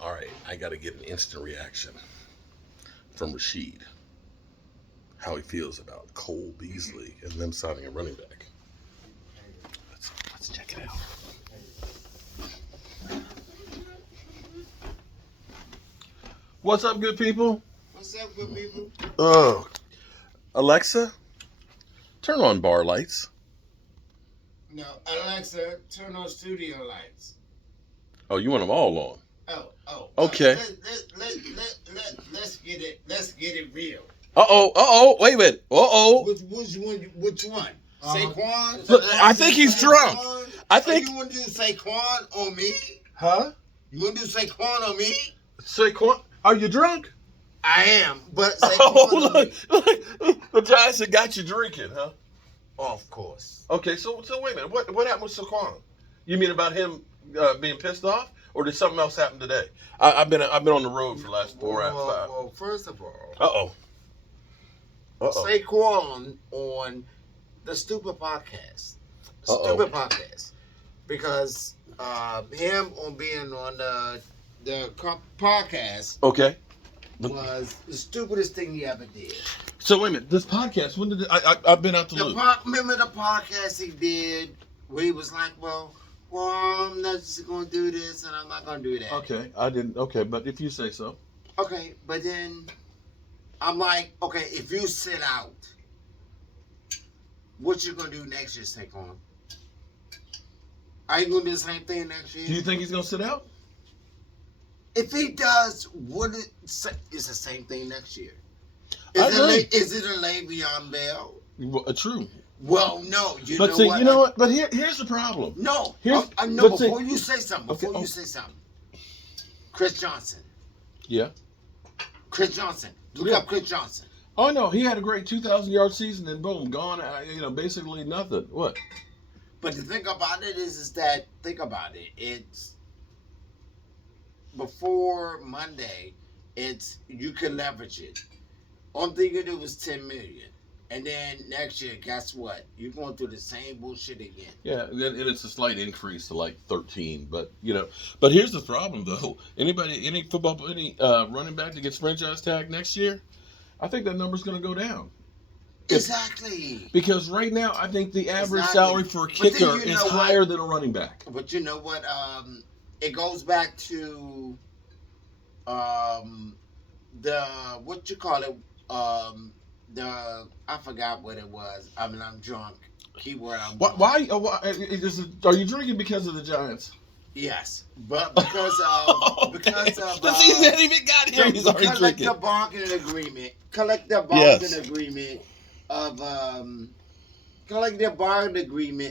All right, I got to get an instant reaction from Rashid. How he feels about Cole Beasley and them signing a running back. Let's check it out. What's up, good people? What's up, good people? Oh, Alexa, turn on bar lights. No, Alexa, turn on studio lights. Oh, you want them all on? Oh. Okay. Let's get it. Let's get it real. Wait a minute. Which one? Saquan? Look, I think he's drunk. I think. You want to do Saquon on me? Huh? You want to do Saquon on me? Saquon, are you drunk? I am, but Saquon Oh, on me. look, the Giants have got you drinking, huh? Of course. Okay, so wait a minute. What happened with Saquon? You mean about him being pissed off, or did something else happen today? I've been on the road for the last 4 hours. Well, first of all, Saquon on the Stupid Podcast. Stupid Podcast. Because him on being on the podcast was the stupidest thing he ever did. So wait a minute, this podcast, when did I've been out the loop. Remember the podcast he did where he was like, well, I'm not just going to do this and I'm not going to do that. Okay, I didn't. Okay, but if you say so. Okay, but then I'm like, okay, if you sit out, what you going to do next year, Saquon? Are you going to do the same thing next year? Do you think he's going to sit out? If he does, it's the same thing next year. Is it a Le'Veon Bell? True. Well, no. You know what? But here's the problem. No. Before you say something. Chris Johnson. Yeah. Chris Johnson. Look up Chris Johnson. Oh, no. He had a great 2,000-yard season and boom, gone, basically nothing. What? But the thing about it is that, think about it. It's before Monday, you can leverage it. Only thing you do was $10 million. And then next year, guess what? You're going through the same bullshit again. Yeah, and it's a slight increase to like 13, but but here's the problem though. Any running back that gets franchise tag next year, I think that number's going to go down. Exactly. Because right now, I think the average salary for a kicker is higher than a running back. But you know what? It goes back to what you call it? I forgot what it was. I mean, I'm drunk. Keyword, I'm drunk. Why are you drinking because of the Giants? Yes, but because of the season hasn't even got here. He's already drinking. Collective bargaining agreement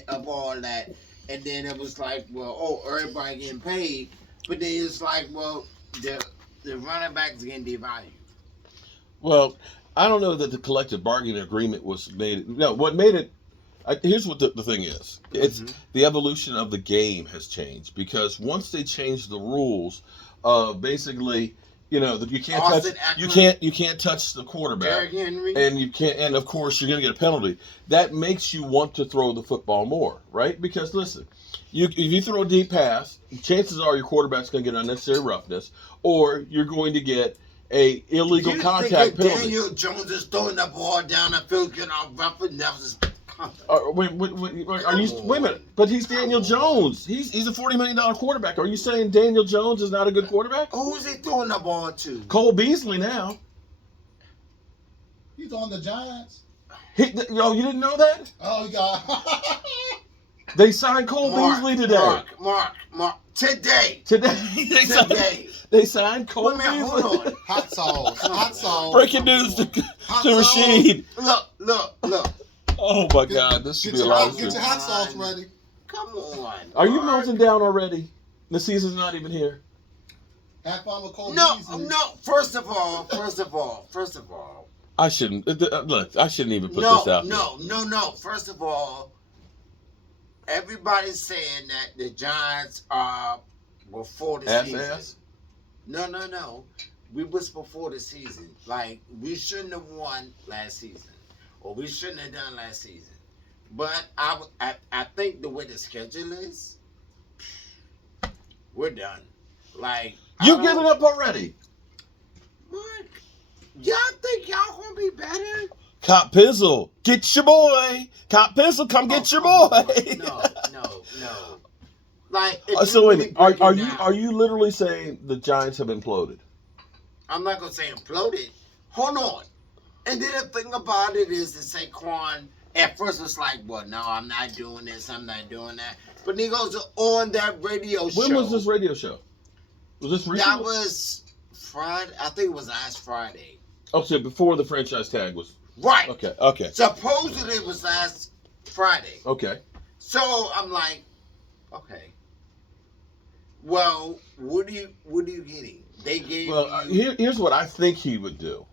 of all that, and then it was like, well, everybody getting paid, but then it's like, well, the running backs getting devalued. Well, I don't know that the collective bargaining agreement was made. No, what made it. Here's what the thing is. It's the evolution of the game has changed because once they changed the rules of basically, that you can't touch the quarterback, and you can't, and of course you're going to get a penalty. That makes you want to throw the football more, right? Because listen, if you throw a deep pass, chances are your quarterback's going to get unnecessary roughness, or you're going to get a illegal contact penalty. Daniel Jones is throwing the ball down the field, getting all rough, and that was wait a minute. But he's Daniel Jones. He's a $40 million quarterback. Are you saying Daniel Jones is not a good quarterback? Who is he throwing the ball to? Cole Beasley now. He's on the Giants. You didn't know that? Oh, God. They signed Cole Beasley today. Mark. Today. They signed Cole Beasley. Hold on. Hot sauce. Breaking news to Rashid. Look. Oh my God, this should be a lot of Get your hot sauce ready. Come on. Are you melting down already? The season's not even here. Have fun with Cole No. Beasley. First of all. I shouldn't even put this out. No. First of all, everybody's saying that the Giants are before the season. No. We was before the season. Like, we shouldn't have won last season. Or we shouldn't have done last season. But I think the way the schedule is, we're done. Like, You giving up already? Mark, y'all think y'all gonna be better? Cop Pizzle, get your boy. Cop Pizzle, come get your boy. No. Like, if So you wait, really are break it you down, are you literally saying the Giants have imploded? I'm not gonna say imploded. Hold on. And then the thing about it is that Saquan at first was like, well, no, I'm not doing this, I'm not doing that. But he goes on that radio show. When was this radio show? Was this recently? That was Friday. I think it was last Friday. Oh, so before the franchise tag was. Right. Okay. Supposedly it was last Friday. Okay. So I'm like, okay. Well, what are you getting? They gave here's what I think he would do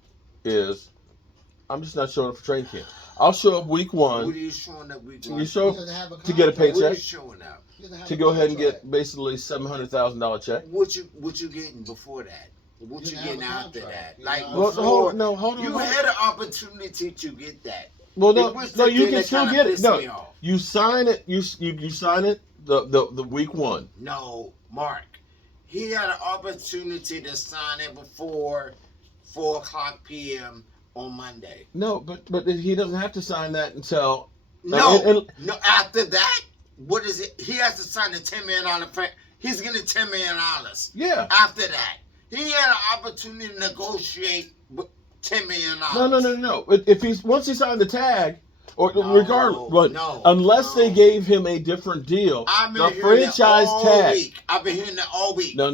is I'm just not showing up for training camp. I'll show up week 1. What are you showing up week 1? You show up to get a paycheck. What are you showing up? To go ahead and get basically $700,000 check. What you getting before that? What you getting after that? Like hold on. You had an opportunity to get that. Well, no, you can still get it. No, you sign it. You sign it the week 1. No, Mark. He had an opportunity to sign it before 4:00 p.m. on Monday. No, but he doesn't have to sign that until no. After that, what is it? He has to sign the $10 million. He's getting $10 million. Yeah. After that, he had an opportunity to negotiate $10 million. No. If once he signed the tag, or regardless, unless they gave him a different deal, the franchise tag. I've been hearing that all week. No.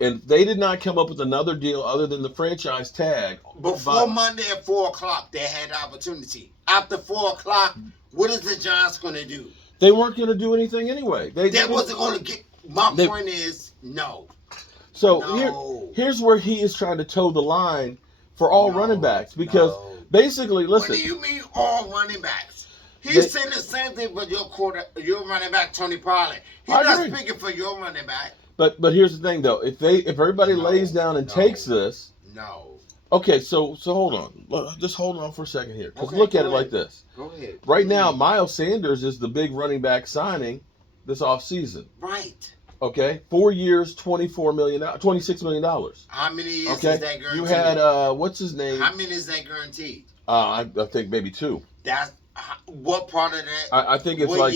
And they did not come up with another deal other than the franchise tag. Before Monday at 4:00, they had the opportunity. After 4:00, what is the Giants going to do? They weren't going to do anything anyway. They wasn't going to get. My point is no. So here's where he is trying to toe the line for all running backs because basically, listen. What do you mean all running backs? He's saying the same thing with your running back Tony Pollard. He's not speaking for your running back. But here's the thing though, if everybody lays down and takes this. No. Okay, so hold on. Just hold on for a second here. Because look at it like this. Go ahead. Right now, Miles Sanders is the big running back signing this offseason. Right. Okay? 4 years, $26 million. How many years is that guaranteed? You had, what's his name? How many is that guaranteed? I think maybe 2. That's, what part of that? I think it's like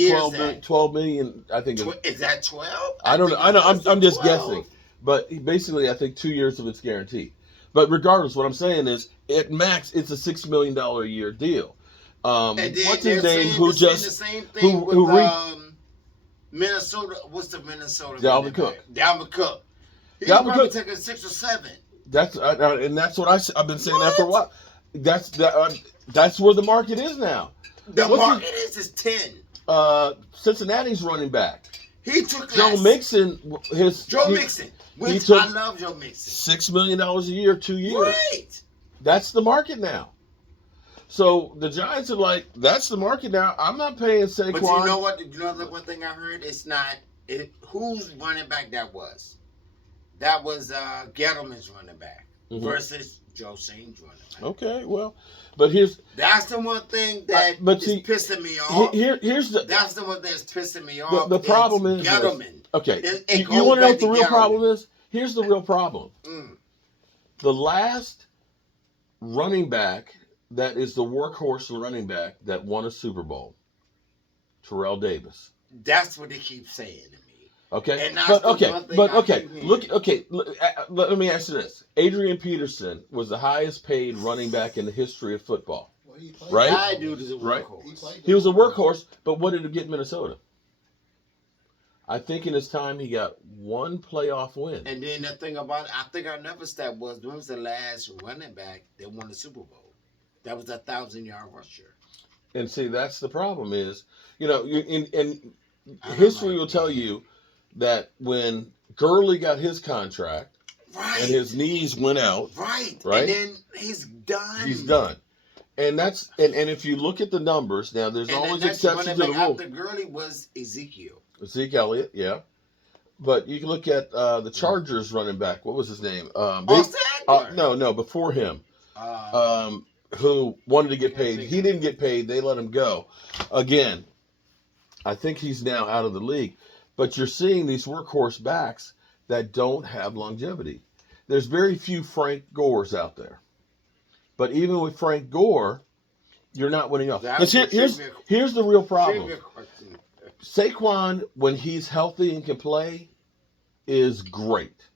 12 million. I think is that 12? I don't know. I'm just guessing. But basically, I think 2 years of it's guaranteed. But regardless, what I'm saying is, at max, it's a $6 million a year deal. What's his name? Who just the same thing with Minnesota? What's the Minnesota? Dalvin Cook. Dalvin Cook. He's probably taking 6 or 7. That's what I've been saying that for a while. That's where the market is now. The market is 10. Cincinnati's running back. He took Joe Mixon. Mixon. I love Joe Mixon. $6 million a year, 2 years. Right. That's the market now. So the Giants are like, that's the market now. I'm not paying Saquon. But you know what? You know the one thing I heard? It's not. Whose running back that was? That was Gettleman's running back versus Joe Sain's running back. Okay, well, but that's the one thing that is pissing me off. That's the one that's pissing me off. The problem is Gettleman. Okay, you want to know what the real problem is? Here's the real problem. The last running back that is the workhorse running back that won a Super Bowl, Terrell Davis. That's what they keep saying to me. Okay, and let me ask you this: Adrian Peterson was the highest paid running back in the history of football, right? That dude is a workhorse. He was a workhorse, but what did he get in Minnesota? I think in his time he got 1 playoff win. And then the thing about it, I think our number stat was, when was the last running back that won the Super Bowl? That was a 1,000-yard rusher. And see, that's the problem is, in history will tell you that when Gurley got his contract and his knees went out, right, and then he's done. He's done. And that's and if you look at the numbers, now there's always exceptions to the rule. After Gurley was Zeke Elliott, yeah. But you can look at the Chargers running back. What was his name? No, before him. Who wanted to get paid. He didn't get paid. They let him go. Again, I think he's now out of the league. But you're seeing these workhorse backs that don't have longevity. There's very few Frank Gores out there. But even with Frank Gore, you're not winning off. Because here's the real problem. Saquon, when he's healthy and can play, is great.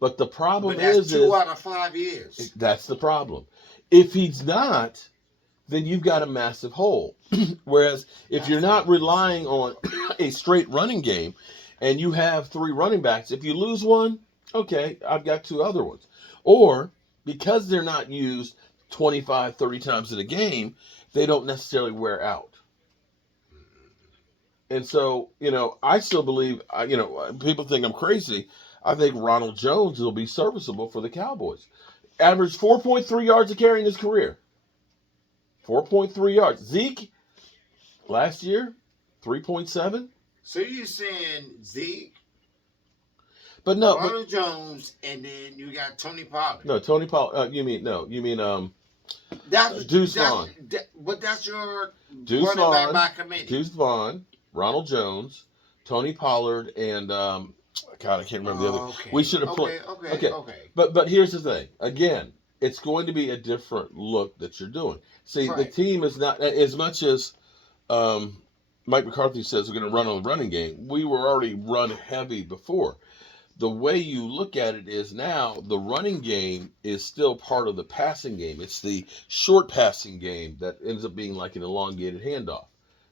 But the problem is 2 out of 5 years. That's the problem. If he's not, then you've got a massive hole. Whereas if you're not relying on a straight running game and you have 3 running backs, if you lose one, okay, I've got 2 other ones. Or because they're not used 25, 30 times in a game, they don't necessarily wear out. And so, I still believe, people think I'm crazy. I think Ronald Jones will be serviceable for the Cowboys. Averaged 4.3 yards a carry in his career. 4.3 yards. Zeke, last year, 3.7. So you're saying Zeke, but no, Ronald Jones, and then you got Tony Pollard. No, Tony Pollard. You mean Deuce Vaughn. But that's your Deuce running back Vaughn, by committee. Deuce Vaughn, Ronald Jones, Tony Pollard, and God, I can't remember the other. Okay. We should have played. Okay. But here's the thing. Again, it's going to be a different look that you're doing. See, the team is not as much as Mike McCarthy says we're going to run on the running game. We were already run heavy before. The way you look at it is now the running game is still part of the passing game. It's the short passing game that ends up being like an elongated handoff.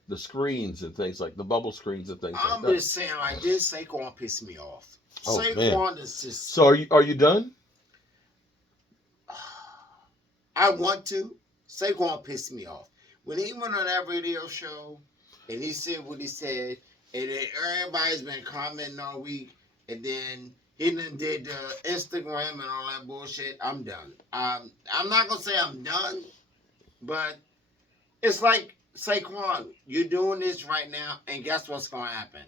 The screens and things like the bubble screens and things like that. I'm just saying, like this, Saquon pissed me off. Oh, Saquon man. is just. So are you done? I want to. Saquon pissed me off when he went on that radio show and he said what he said, and then everybody's been commenting all week. And then he done did the Instagram and all that bullshit. I'm done. I'm not going to say I'm done, but it's like, Saquon, you're doing this right now, and guess what's going to happen?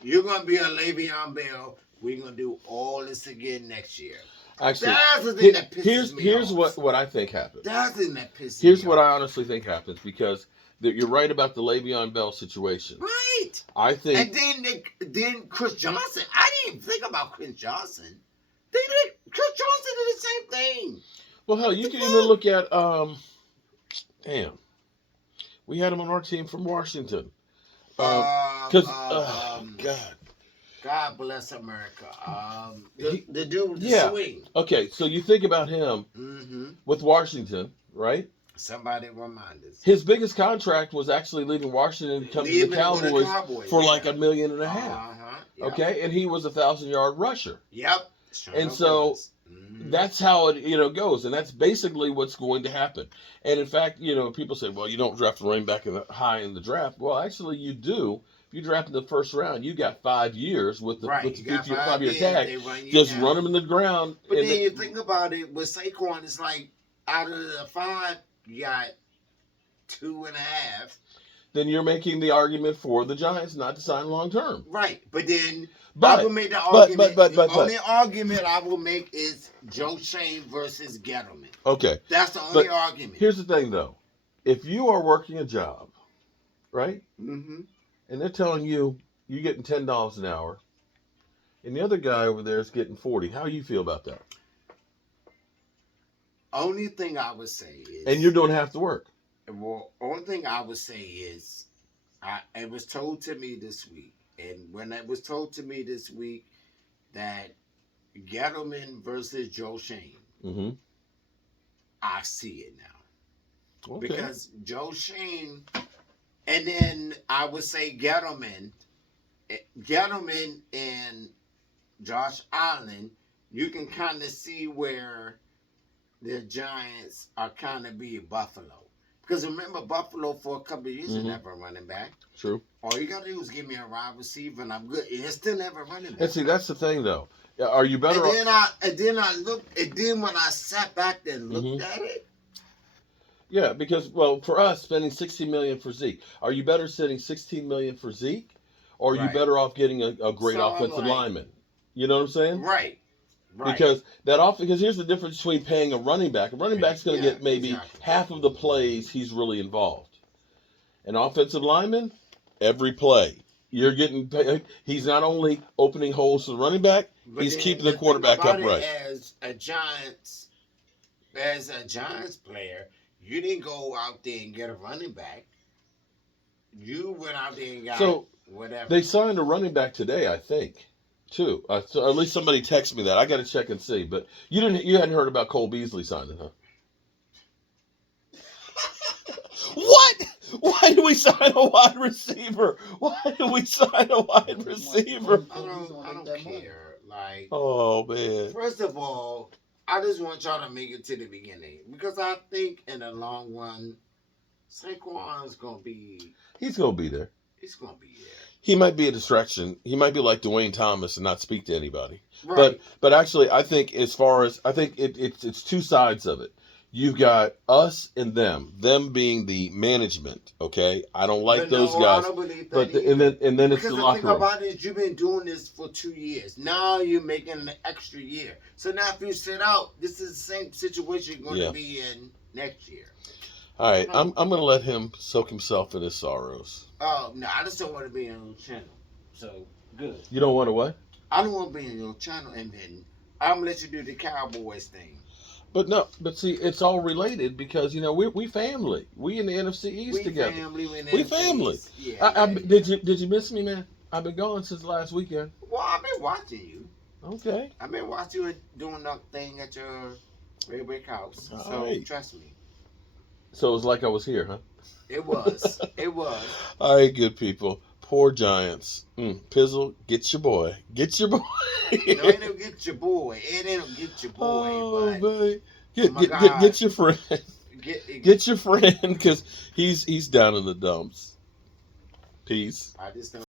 You're going to be a Le'Veon Bell. We're going to do all this again next year. Actually, that's the thing that pisses me here's off. what I think happens. That's the thing that pisses Here's me what off. I honestly think happens, because you're right about the Le'Veon Bell situation. Right. I think. And then Chris Johnson. I didn't even think about Chris Johnson. Chris Johnson did the same thing. Well, hell, you can even look at we had him on our team from Washington. God bless America. The dude with the swing. Okay, so you think about him with Washington, right? Somebody remind us. His biggest contract was actually leaving Washington to come to the Cowboys for like $1.5 million. Yep. Okay, and he was a 1,000-yard rusher. Yep. And so that's how it goes, and that's basically what's going to happen. And in fact, people say, well, you don't draft a running back high in the draft. Well, actually, you do. If you draft in the first round, you got 5 years with the 5-year tag. Just run them in the ground. But then you think about it with Saquon, it's like out of the 5, you got 2.5. Then you're making the argument for the Giants not to sign long term. Right, but then I will make the argument. The only argument I will make is Joe Shane versus Gettleman. Okay, that's the only argument. Here's the thing, though: if you are working a job, right, and they're telling you you're getting $10 an hour, and the other guy over there is getting $40, how do you feel about that? Only thing I would say is, and you're doing half the work. Well, only thing I would say is, it was told to me this week, and when it was told to me this week that Gettleman versus Joe Shane, I see it now. Okay. Because Joe Shane, and then I would say Gettleman and Josh Allen, you can kind of see where the Giants are kind of being Buffalo. Because remember, Buffalo for a couple of years is never running back. True. All you got to do is give me a wide receiver and I'm good. It's still never running back. And see, that's the thing, though. Are you better off? And then when I sat back there and looked at it. Yeah, because, well, for us, spending $16 million for Zeke, are you better sending $16 million for Zeke? Or are you better off getting a great offensive lineman? You know what I'm saying? Right. Because because here's the difference between paying a running back. A running back's going to get maybe half of the plays he's really involved. An offensive lineman, every play. You're getting. He's not only opening holes to the running back, But he's then keeping the thing quarterback about upright. it, as a Giants player, you didn't go out there and get a running back. You went out there and got So whatever. they signed a running back today, I think, too. So at least somebody texted me that. I got to check and see. But you hadn't heard about Cole Beasley signing, huh? What? Why do we sign a wide receiver? Why do we sign a wide receiver? I don't care. Like, oh man. First of all, I just want y'all to make it to the beginning because I think in the long run, Saquon is gonna be. He's gonna be there. He's gonna be there. He might be a distraction. He might be like Dwayne Thomas and not speak to anybody. Right. But actually, I think it's two sides of it. You've got us and them being the management. Okay, I don't like those guys. I don't believe that but either. and then it's the locker room. Because the thing about it is, you've been doing this for 2 years. Now you're making an extra year. So now if you sit out, this is the same situation you're going to be in next year. All right, I'm going to let him soak himself in his sorrows. Oh no, I just don't want to be on your channel. So good. You don't want to what? I don't want to be on your channel, and then I'm gonna let you do the Cowboys thing. But see, it's all related because we family. We in the NFC East together. We family. Yeah, Did you miss me, man? I've been gone since last weekend. Well, I've been watching you. Okay. I've been watching you doing that thing at your Red house. Trust me. So it was like I was here, huh? It was. It was. All right, good people. Poor Giants. Pizzle, get your boy. Get your boy. No, it ain't get your boy. It ain't get your boy. Oh, but, get your friend. Get your friend because he's down in the dumps. Peace. I just don't.